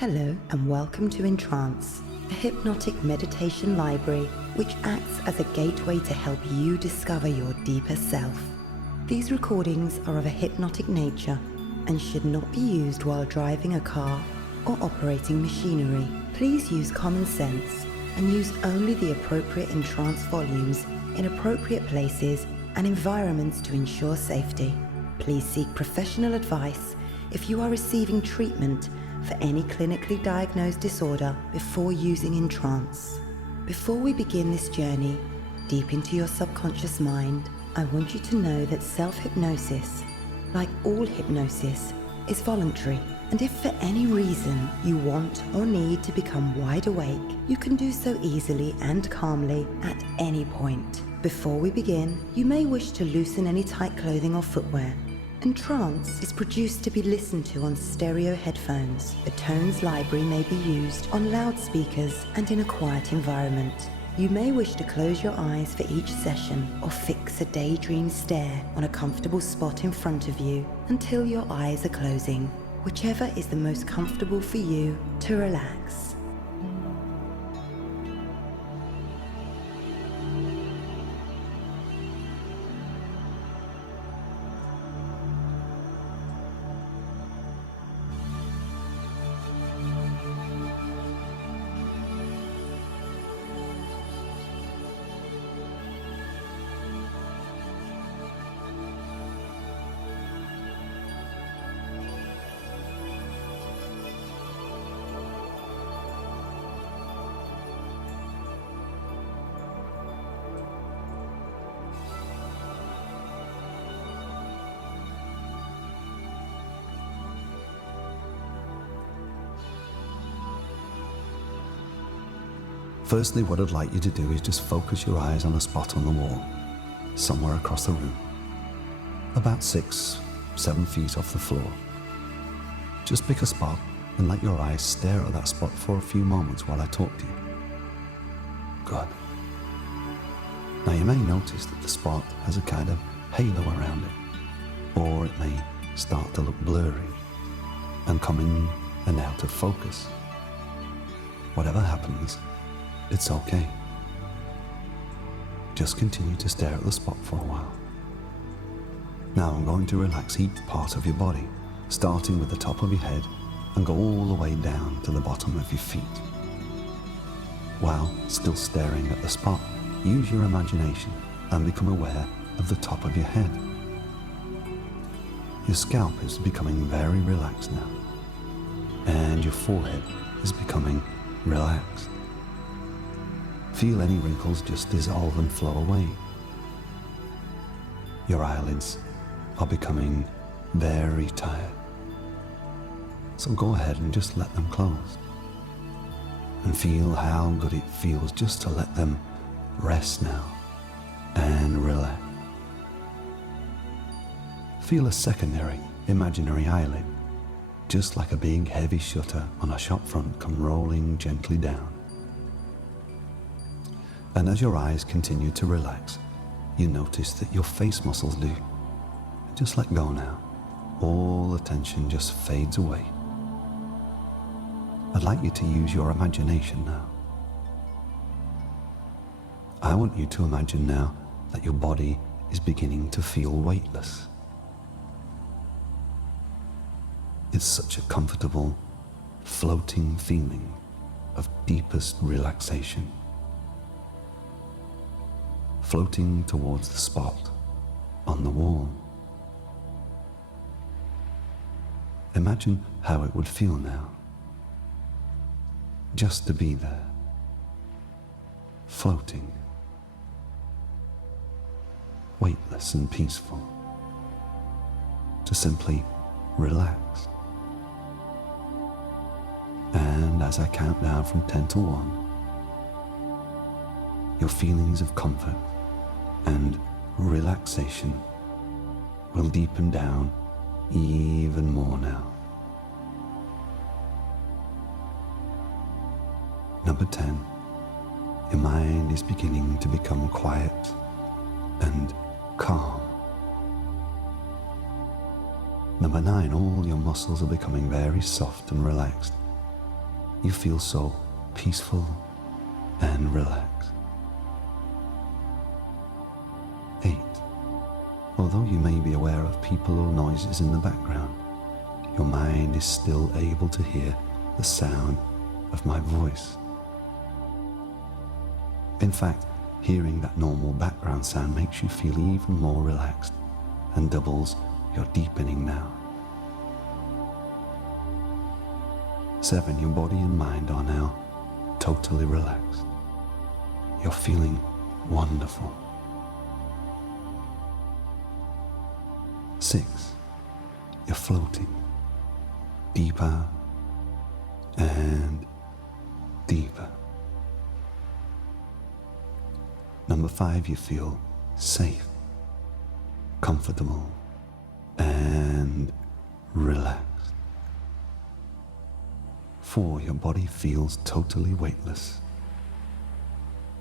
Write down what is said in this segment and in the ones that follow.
Hello and welcome to EnTrance, a hypnotic meditation library which acts as a gateway to help you discover your deeper self. These recordings are of a hypnotic nature and should not be used while driving a car or operating machinery. Please use common sense and use only the appropriate EnTrance volumes in appropriate places and environments to ensure safety. Please seek professional advice if you are receiving treatment for any clinically diagnosed disorder before using EnTrance. Before we begin this journey deep into your subconscious mind, I want you to know that self-hypnosis, like all hypnosis, is voluntary. And if for any reason you want or need to become wide awake, you can do so easily and calmly at any point. Before we begin, you may wish to loosen any tight clothing or footwear. EnTrance is produced to be listened to on stereo headphones. The tones library may be used on loudspeakers and in a quiet environment. You may wish to close your eyes for each session or fix a daydream stare on a comfortable spot in front of you until your eyes are closing, whichever is the most comfortable for you to relax. Firstly, what I'd like you to do is just focus your eyes on a spot on the wall, somewhere across the room, about 6-7 feet off the floor. Just pick a spot and let your eyes stare at that spot for a few moments while I talk to you. Good. Now you may notice that the spot has a kind of halo around it, or it may start to look blurry and come in and out of focus. Whatever happens, it's okay. Just continue to stare at the spot for a while. Now I'm going to relax each part of your body, starting with the top of your head and go all the way down to the bottom of your feet. While still staring at the spot, use your imagination and become aware of the top of your head. Your scalp is becoming very relaxed now, and your forehead is becoming relaxed. Feel any wrinkles just dissolve and flow away. Your eyelids are becoming very tired. So go ahead and just let them close. And feel how good it feels just to let them rest now and relax. Feel a secondary imaginary eyelid, just like a big heavy shutter on a shop front, come rolling gently down. And as your eyes continue to relax, you notice that your face muscles do. Just let go now. All the tension just fades away. I'd like you to use your imagination now. I want you to imagine now that your body is beginning to feel weightless. It's such a comfortable, floating feeling of deepest relaxation. Floating towards the spot on the wall. Imagine how it would feel now, just to be there, floating, weightless and peaceful, to simply relax. And as I count down from 10 to 1, your feelings of comfort and relaxation will deepen down even more now. Number 10, your mind is beginning to become quiet and calm. Number 9, all your muscles are becoming very soft and relaxed, you feel so peaceful and relaxed. 8. Although you may be aware of people or noises in the background, your mind is still able to hear the sound of my voice. In fact, hearing that normal background sound makes you feel even more relaxed and doubles your deepening now. 7. Your body and mind are now totally relaxed. You're feeling wonderful. 6. You're floating deeper and deeper. 5, you feel safe, comfortable, and relaxed. 4, your body feels totally weightless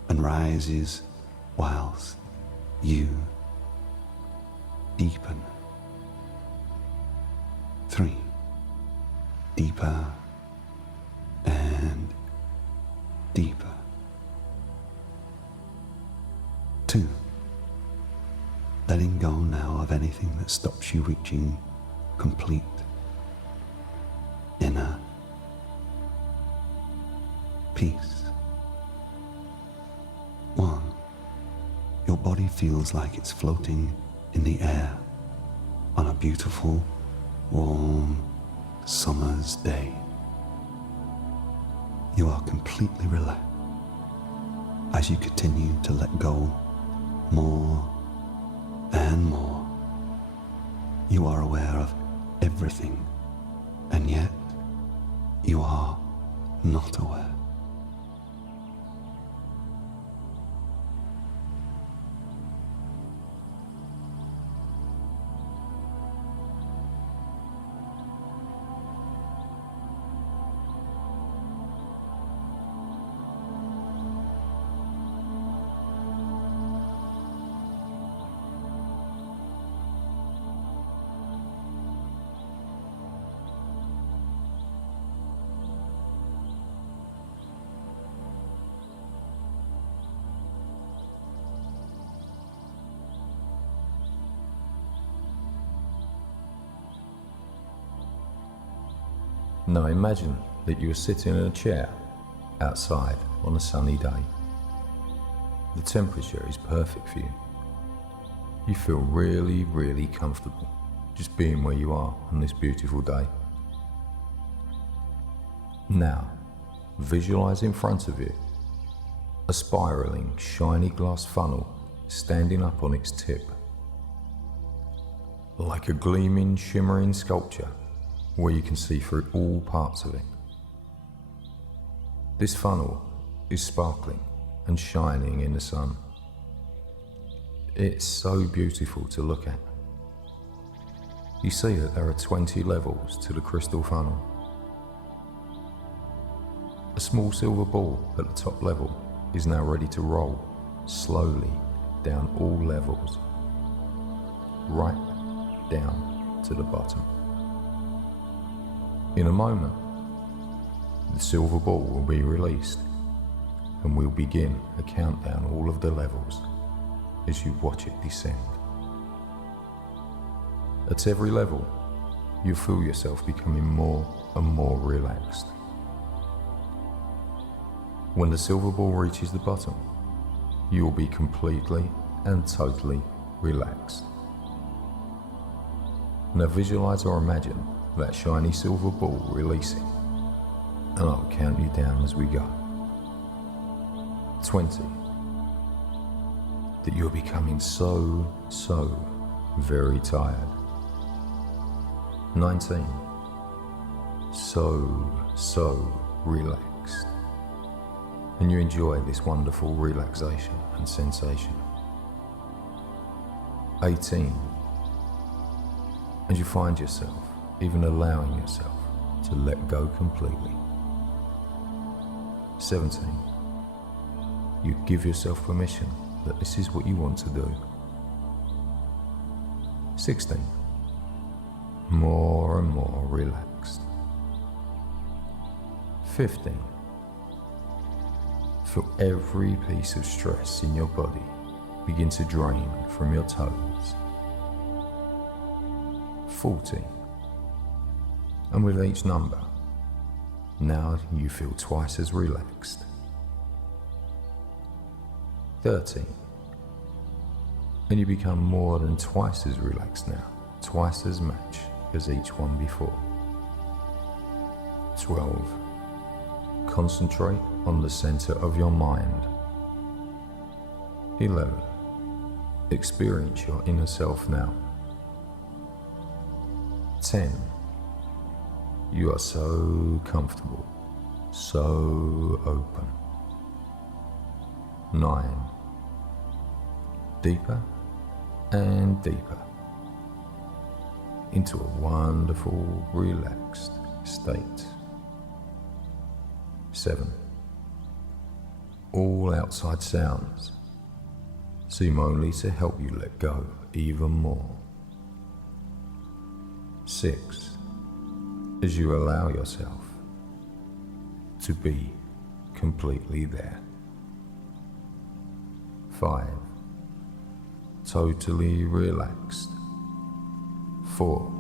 and rises whilst you deepen. 3, deeper and deeper. 2, letting go now of anything that stops you reaching complete inner peace. 1, your body feels like it's floating in the air on a beautiful, warm summer's day. You are completely relaxed as you continue to let go more and more. You are aware of everything, and yet you are not aware. Now imagine that you are sitting in a chair outside on a sunny day. The temperature is perfect for you. You feel really, really comfortable just being where you are on this beautiful day. Now, visualize in front of you a spiraling, shiny glass funnel standing up on its tip, like a gleaming, shimmering sculpture where you can see through all parts of it. This funnel is sparkling and shining in the sun. It's so beautiful to look at. You see that there are 20 levels to the crystal funnel. A small silver ball at the top level is now ready to roll slowly down all levels, right down to the bottom. In a moment, the silver ball will be released and we'll begin a countdown all of the levels as you watch it descend. At every level, you feel yourself becoming more and more relaxed. When the silver ball reaches the bottom, you will be completely and totally relaxed. Now visualize or imagine that shiny silver ball releasing, and I'll count you down as we go. 20. That you're becoming so very tired. 19. So relaxed. And you enjoy this wonderful relaxation and sensation. 18. And you find yourself even allowing yourself to let go completely. 17. You give yourself permission that this is what you want to do. 16. More and more relaxed. 15. Feel every piece of stress in your body begin to drain from your toes. 14. And with each number, now you feel twice as relaxed. 13. And you become more than twice as relaxed now, twice as much as each one before. 12. Concentrate on the center of your mind. 11. Experience your inner self now. 10. You are so comfortable, so open. 9. Deeper and deeper into a wonderful, relaxed state. 7. All outside sounds seem only to help you let go even more. 6. As you allow yourself to be completely there. 5. Totally relaxed. 4.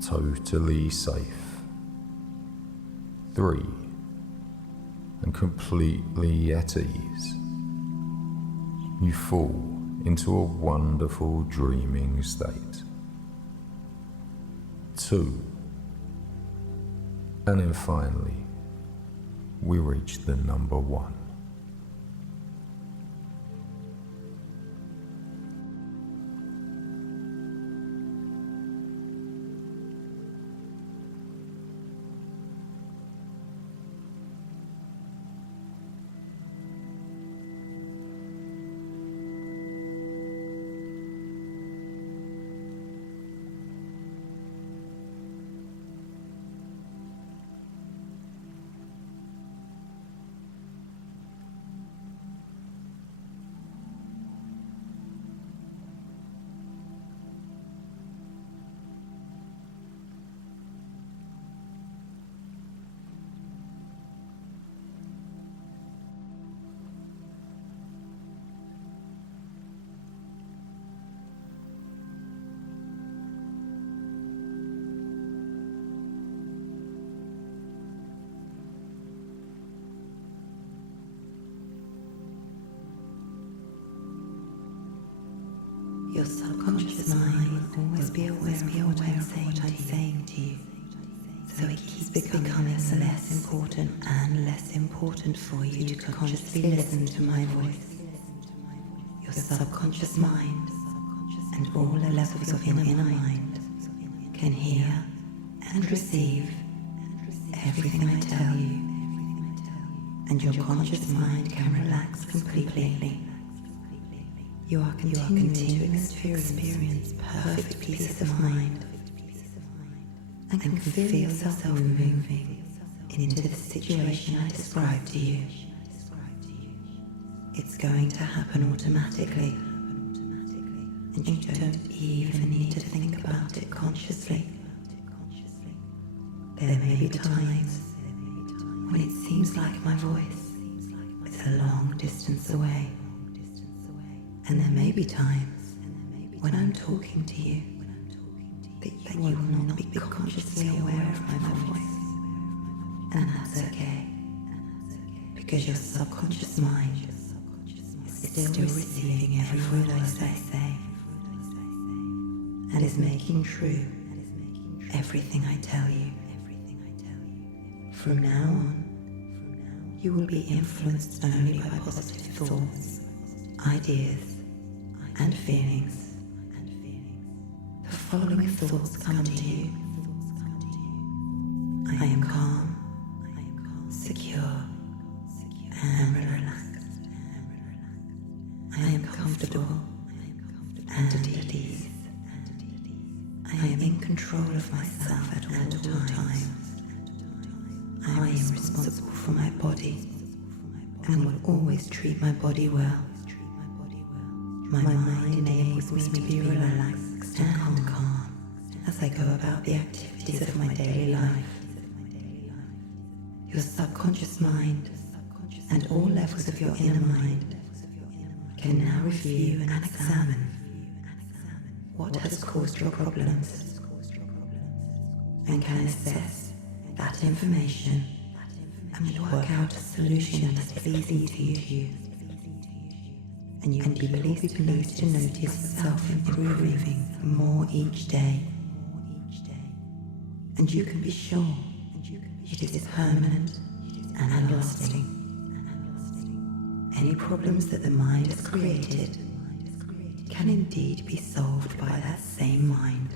Totally safe. 3. And completely at ease. You fall into a wonderful dreaming state. 2. And then finally, we reach the number 1. Your subconscious mind will always be aware of what I'm saying to you. So it keeps becoming less important and less important for you to consciously listen to my voice. Your subconscious mind and all the levels of your inner mind can hear and receive everything I tell you, and your conscious mind can relax completely. You are continuing to experience perfect peace of mind and can feel yourself moving into the situation I described to you. It's going to happen automatically, and you don't even need to think about it consciously. There may be times when it seems like my voice is a long distance away. And there may be times when I'm talking to you that you will not be consciously aware of my voice. And that's okay, because your subconscious mind is still receiving every word I say and is making true everything I tell you. From now on, you will be influenced only by positive thoughts, ideas, and feelings. The following thoughts come to you. I am calm, secure, and relaxed. I am comfortable and at ease. I am in control of myself at all times. I am responsible for my body and will always treat my body well. My mind enables me to be relaxed and calm as I go about the activities of my daily life. Your subconscious mind and all levels of your inner mind can now review and examine what has caused your problems and can assess that information and work out a solution that is pleasing to you. And you will be pleased to notice yourself improving more each day. And you can be sure it is permanent and lasting. Any problems that the mind has created can indeed be solved by that same mind.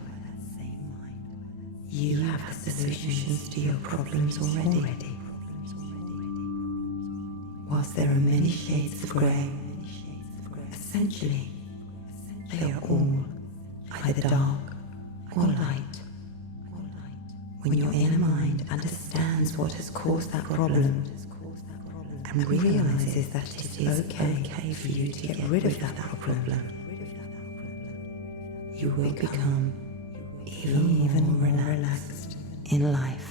You have the solutions to your problems already. Whilst there are many shades of grey, essentially, they are all either dark or light. When your inner mind understands what has caused that problem and realizes that it is okay for you to get rid of that problem, you will become even more relaxed in life.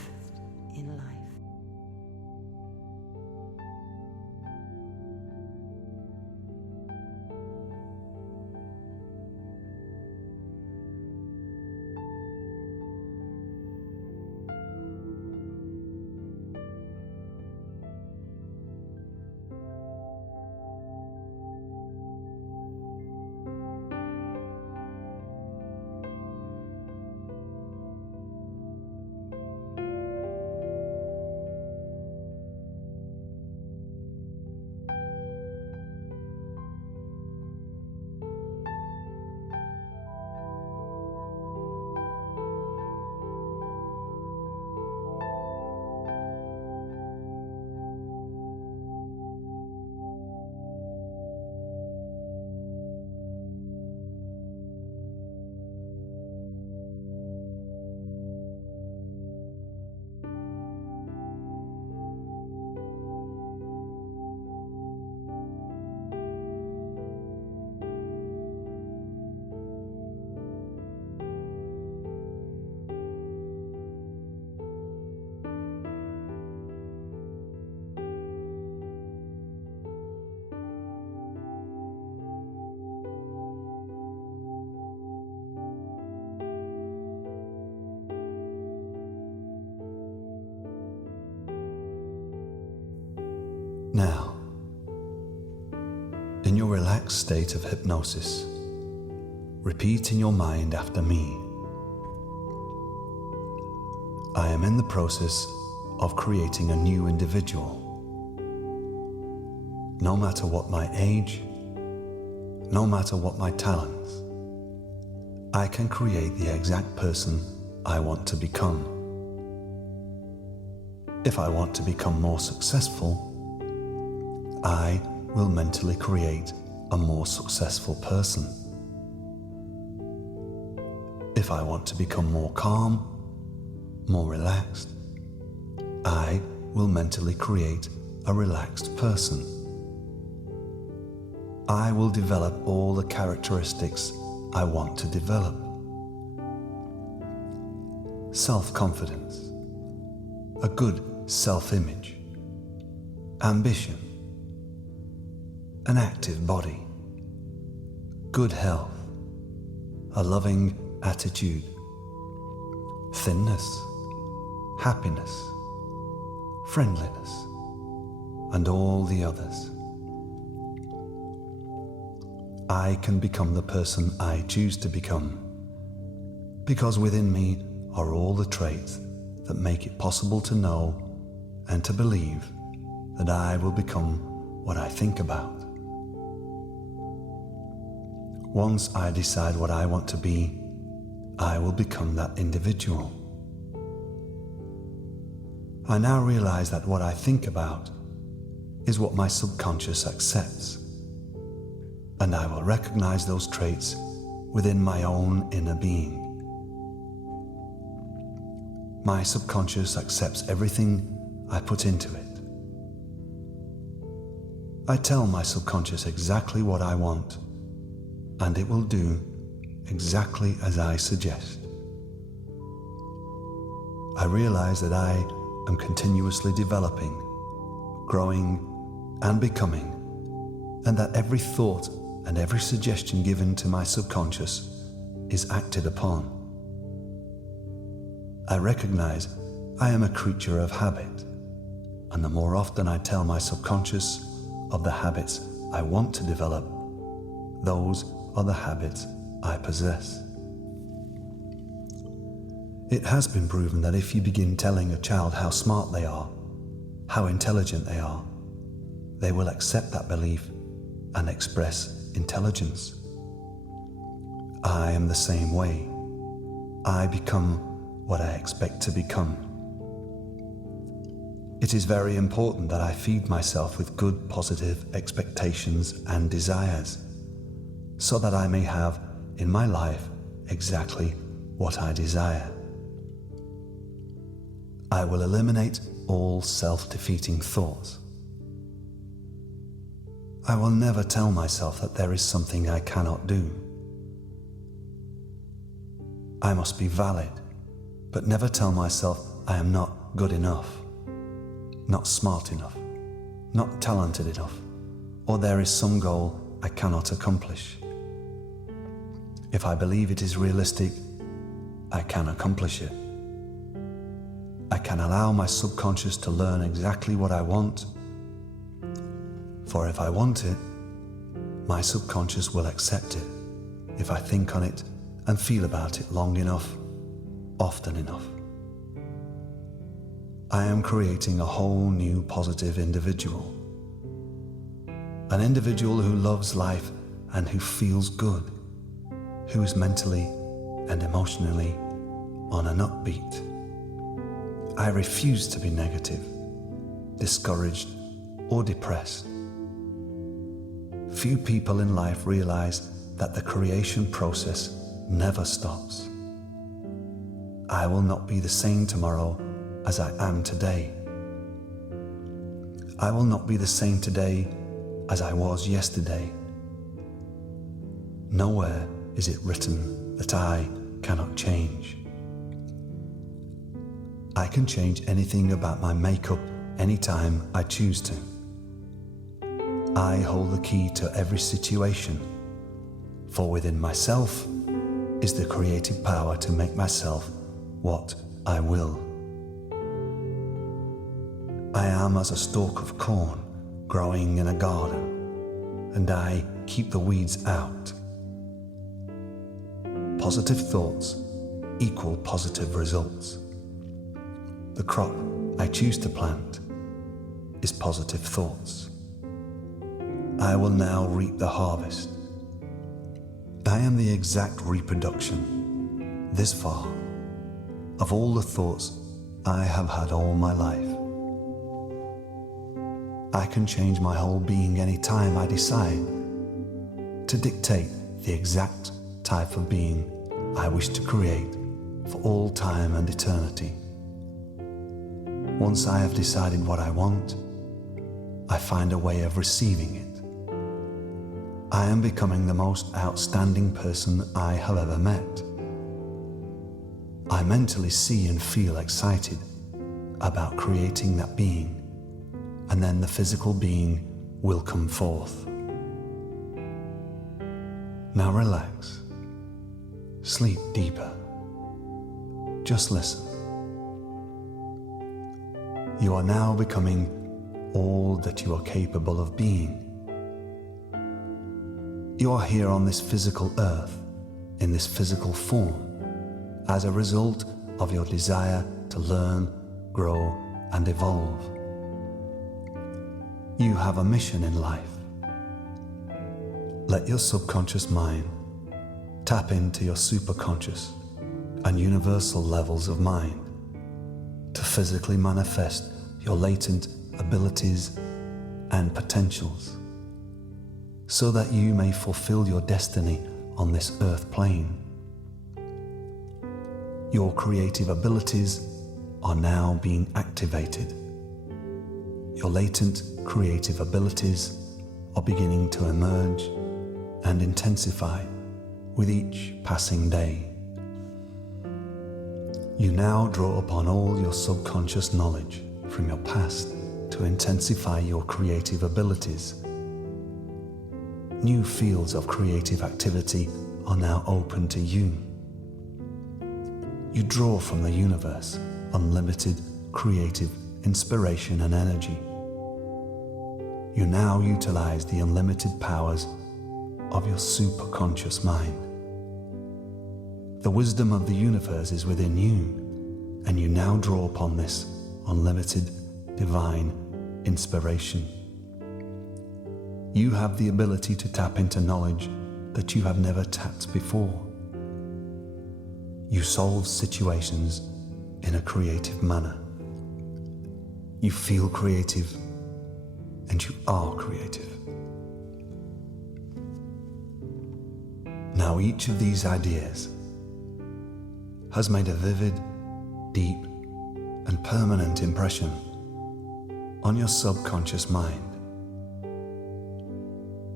Now, in your relaxed state of hypnosis, repeat in your mind after me. I am in the process of creating a new individual. No matter what my age, no matter what my talents, I can create the exact person I want to become. If I want to become more successful, I will mentally create a more successful person. If I want to become more calm, more relaxed, I will mentally create a relaxed person. I will develop all the characteristics I want to develop. Self-confidence, a good self-image, ambition, an active body, good health, a loving attitude, thinness, happiness, friendliness, and all the others. I can become the person I choose to become, because within me are all the traits that make it possible to know and to believe that I will become what I think about. Once I decide what I want to be, I will become that individual. I now realize that what I think about is what my subconscious accepts, and I will recognize those traits within my own inner being. My subconscious accepts everything I put into it. I tell my subconscious exactly what I want, and it will do exactly as I suggest. I realize that I am continuously developing, growing, and becoming, and that every thought and every suggestion given to my subconscious is acted upon. I recognize I am a creature of habit, and the more often I tell my subconscious of the habits I want to develop, those are the habits I possess. It has been proven that if you begin telling a child how smart they are, how intelligent they are, they will accept that belief and express intelligence. I am the same way. I become what I expect to become. It is very important that I feed myself with good, positive expectations and desires, so that I may have in my life exactly what I desire. I will eliminate all self-defeating thoughts. I will never tell myself that there is something I cannot do. I must be valid, but never tell myself I am not good enough, not smart enough, not talented enough, or there is some goal I cannot accomplish. If I believe it is realistic, I can accomplish it. I can allow my subconscious to learn exactly what I want. For if I want it, my subconscious will accept it if I think on it and feel about it long enough, often enough. I am creating a whole new positive individual. An individual who loves life and who feels good, who is mentally and emotionally on an upbeat. I refuse to be negative, discouraged, or depressed. Few people in life realize that the creation process never stops. I will not be the same tomorrow as I am today. I will not be the same today as I was yesterday. Nowhere is it written that I cannot change. I can change anything about my makeup anytime I choose to. I hold the key to every situation, for within myself is the creative power to make myself what I will. I am as a stalk of corn growing in a garden, and I keep the weeds out. Positive thoughts equal positive results. The crop I choose to plant is positive thoughts. I will now reap the harvest. I am the exact reproduction, this far, of all the thoughts I have had all my life. I can change my whole being any time I decide to dictate the exact type of being I wish to create for all time and eternity. Once I have decided what I want, I find a way of receiving it. I am becoming the most outstanding person I have ever met. I mentally see and feel excited about creating that being, and then the physical being will come forth. Now relax. Sleep deeper. Just listen. You are now becoming all that you are capable of being. You are here on this physical earth, in this physical form, as a result of your desire to learn, grow, and evolve. You have a mission in life. Let your subconscious mind tap into your superconscious and universal levels of mind to physically manifest your latent abilities and potentials, so that you may fulfill your destiny on this earth plane. Your creative abilities are now being activated. Your latent creative abilities are beginning to emerge and intensify with each passing day. You now draw upon all your subconscious knowledge from your past to intensify your creative abilities. New fields of creative activity are now open to you. You draw from the universe unlimited creative inspiration and energy. You now utilize the unlimited powers of your superconscious mind. The wisdom of the universe is within you, and you now draw upon this unlimited divine inspiration. You have the ability to tap into knowledge that you have never tapped before. You solve situations in a creative manner. You feel creative, and you are creative. Now each of these ideas has made a vivid, deep, and permanent impression on your subconscious mind.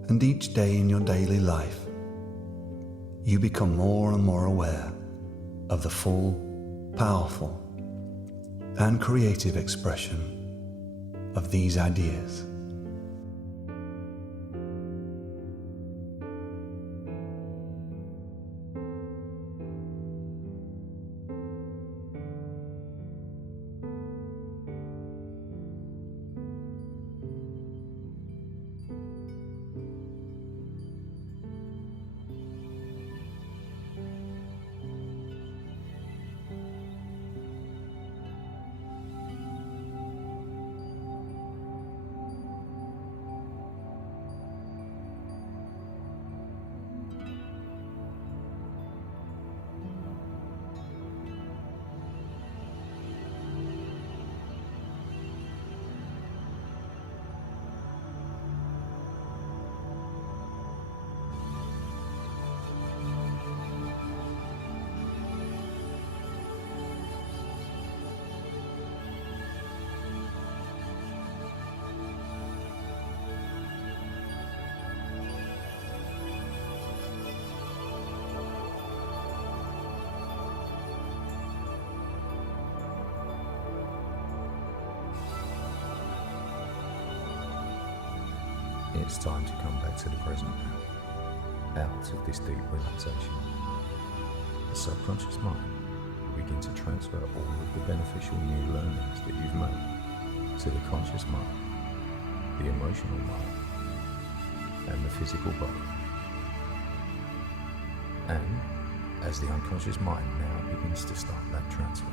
And each day in your daily life, you become more and more aware of the full, powerful, and creative expression of these ideas. It's time to come back to the present now, out of this deep relaxation. The subconscious mind will begin to transfer all of the beneficial new learnings that you've made to the conscious mind, the emotional mind, and the physical body. And as the unconscious mind now begins to start that transfer,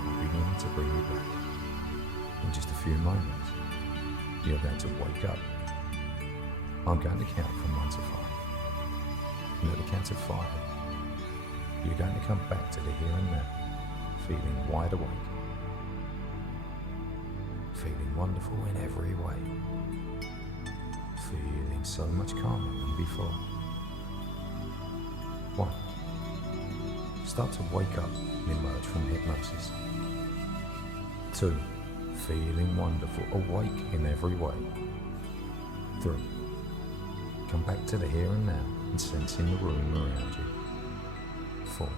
I'll begin to bring you back. In just a few moments, you're going to wake up. I'm going to count from 1 to 5. And at the count of 5, you're going to come back to the here and now, feeling wide awake, feeling wonderful in every way, feeling so much calmer than before. 1. Start to wake up and emerge from hypnosis. 2. Feeling wonderful, awake in every way. 3. Come back to the here and now and sensing the room around you. 4.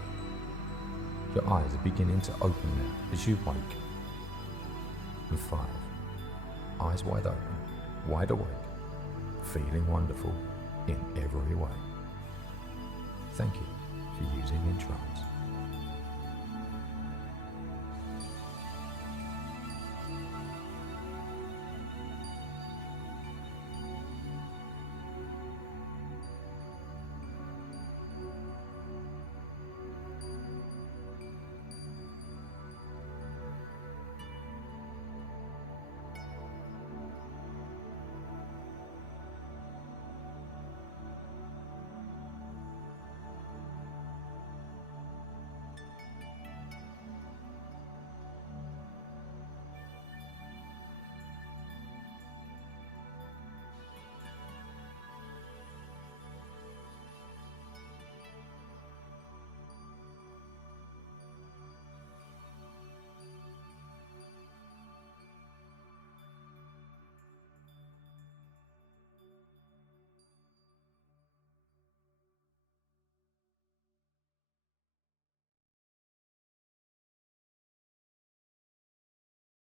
Your eyes are beginning to open now as you wake. And 5. Eyes wide open, wide awake, feeling wonderful in every way. Thank you for using EnTrance.